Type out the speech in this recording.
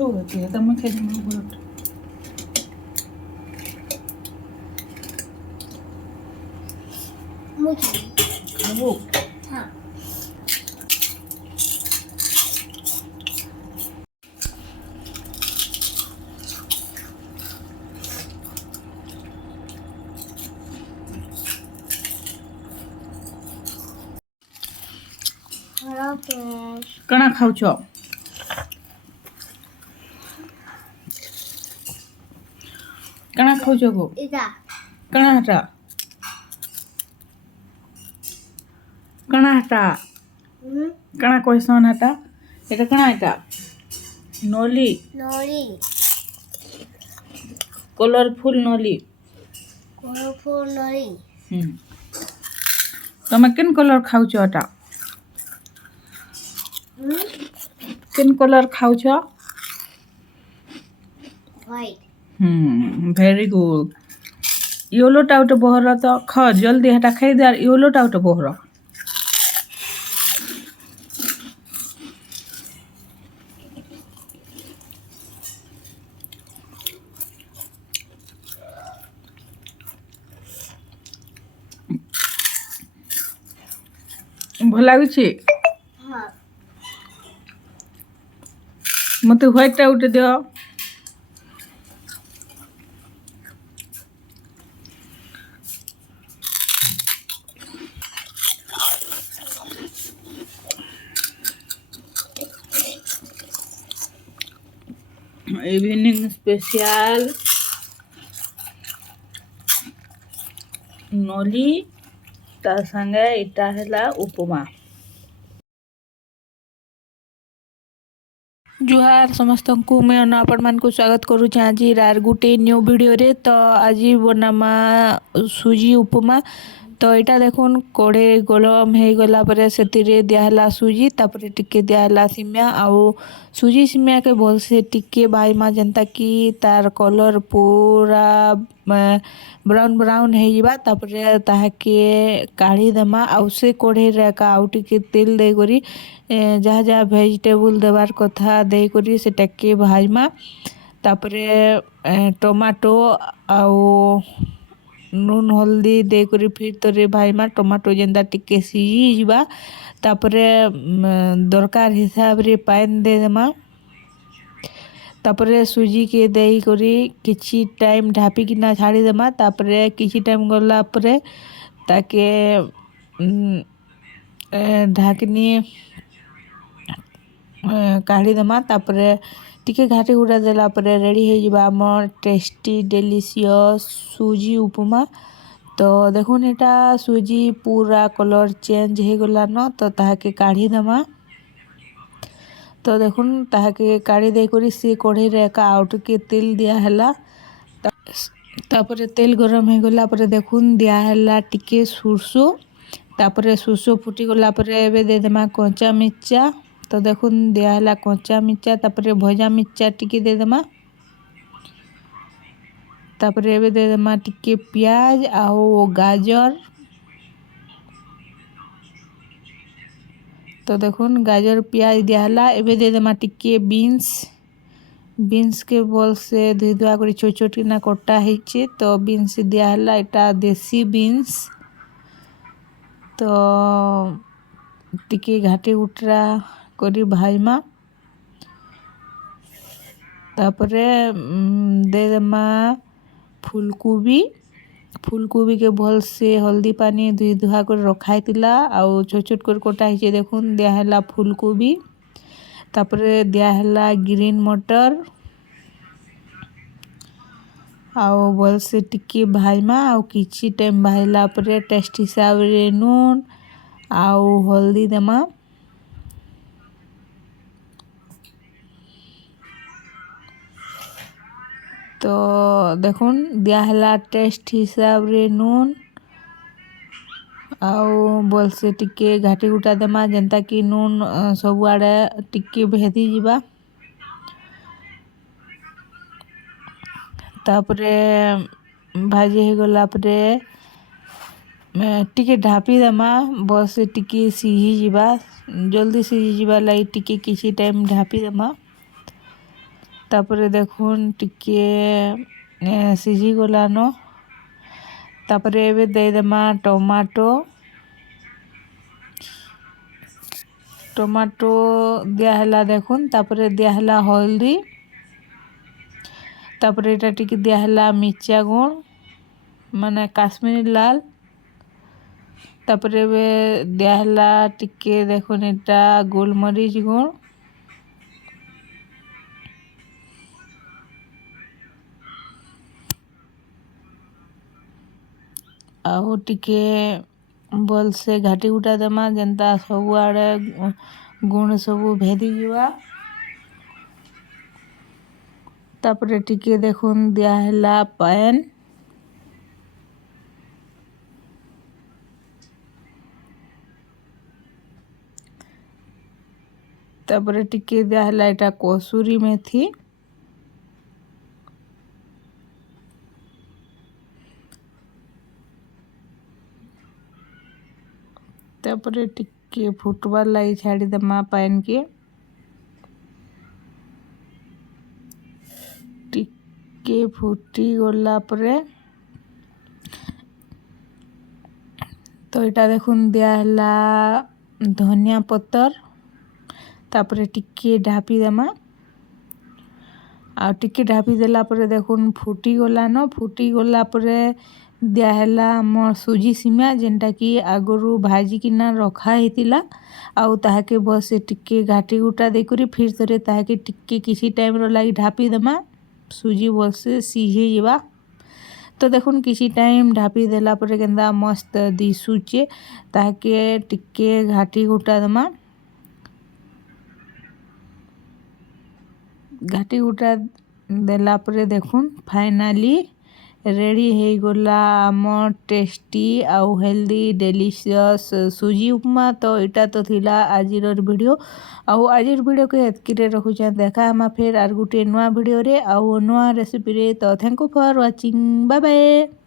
ଛୋ କେ ତମେ ଖାଇଦେମୁ ବୋଲଟ मुझे ଖାଇବୁ हाँ हेलो फ्रेंड्स कणा खाउछ कणा खाउछ गो इधर कणा हटा कणा क्वेश्चन हटा এটা कणा এটা नली नोरी कलरफुल नली कलरफुल नोरी तमे केन कलर खाउछ एटा केन कलर खाउछ व्हाइट वेरी गुड येलो टाउट बहर तो ख जल्दी हटा खाई दे येलो टाउट बहर भल लाଗୁଛି हाँ मते व्हाइट टाउट दियो इवनिंग स्पेशल नली ता संगे इटा हैला उपमा जुहार समस्त को मैं आपण मान को स्वागत करूँ आज रार गुटे न्यू वीडियो रे तो आज बनामा सुजी उपमा तो यहाँ देखुन कड़े गरम हो गला से दिहला सुजी तापर टिके दिहला सिमिया आउ सुजी सिमिया के भल से टिके भाईमा जनता कि तार कलर पूरा ब्राउन ब्राउन हो जावा तापर ताके काढ़ी देमा आउ से कढ़ई रे आउ टिके तेल दे करी जहाँ जहाँ वेजिटेबल देवार कथा दे करी सेटाके भाईमा तापरे टमाटो आउ नून हल्दी देकर फिर तरे भाईमा टमाटो जेंदा टिके सीझी जीवा तापरे दरकार हिसाब रे पानी दे देमा तापरे सुजी के देई करी किछि टाइम ढापी किना छाड़ी देमा तापरे किछि टाइम गला परे ताके ढाकनी काढ़ी देमा तापरे टिके घाटी गुड़ा देला परे रेडी हो जावा हमर टेस्टी डिलीशियस सुजी उपमा तो देखुन एटा सुजी पूरा कलर चेंज हो गला न तो ताके काढ़ी देमा तो देखुन ताके काढ़ी दे करी से कढ़ई रे का आउट के तेल दिया हला तापरे तेल गरम हो गला परे देखुन दिया हला टिके सुरसो तापरे सुरसो फुटी गला परे एबे दे देमा कंचा मिर्चा तो देखुन दिहला कंचा मिर्चा तापरे भजा मिर्चा टिके दे देमा तापरे एबे दे देमा टिके प्याज आउ गाजर तो देखुन गाजर प्याज दिहला एबे दे देमा टिके बीन्स के बोल से धुई धुआ कर छोट छोट किना कटा ହେଇଛି तो बीन्स दिहला एटा देसी बीन्स तो टिके घाटी उठरा करी भाईमा तापरे दे देमा फूलकोबी के भल से हल्दी पानी धुई धुआ कर रखाई तिला आउ छोट छोट कर कटा ହେଇଛି देखुन दिया हैला फूलकोबी तापरे दिया हैला ग्रीन मटर आउ भल से टिके भाईमा आउ किछि टाइम भाईला परे टेस्ट हिसाब रे नून आउ हल्दी देमा तो देखुन दिया हैला टेस्ट हिसाब रे नून आउ बोल से टिके घाटी गुटा देमा जेंता कि नून सब आड़े टिके भेदी जीवा तापरे भाजी हो गला परे टिके ढापी देमा बस टिके सीझी जीवा जल्दी सीझी जीवा लाई टिके किछि टाइम ढापी देमा तापरे देखुन टिके सिझी गलानो तापरे एबे देदेमा टमाटो दिया हला देखुन तापरे दिया हला हल्दी तापरे एटा टिके दिया हला मिर्चा गुण माने काश्मीरी लाल तापरे एबे दिया हला टिके देखुन एटा गोलमरीच गुण आउ टिके बोल से घाटी गुटा देमा जेनता सब आड़े गुण सब भेदी जीवा तापरे टिके देखुन दिया हला पैन तापरे टिके दिया हला एटा कसूरी मेथी तापरे टिके फुटबार लगी छाड़ी देमा पैन के टिके फुटी गला परे तो एटा देखुन दिया हला धनिया पत्तर तापरे टिके ढापी देमा आ टिके ढापी देला परे देखुन फुटी गला न फुटी गला परे दिया हला मोर सुजी सिमा जेनटा कि आगरू भाजी किना रखा हेतिला आउ ताहाके बस टिके घाटी गुटा देकरी फिर थरे ताहाके टिके किसी टाइम रो लागि ढापी देमा सुजी बसे सीझे जीवा तो देखुन किसी टाइम ढापी देला परे केंदा मस्त दिसुचे ताहाके टिके घाटी गुटा देमा घाटी गुटा देला परे देखुन फाइनाली रेडी हे गला आम टेस्टी आउ हेल्दी डेलीशियस सुजी उपमा तो इटा तो थिला आजिर वीडियो आउ आजिर वीडियो के एतकिरे रखुछा देखा हम फिर आर गुटे नुआ वीडियो रे आउ नुआ रेसिपी रे तो thank you for watching bye bye.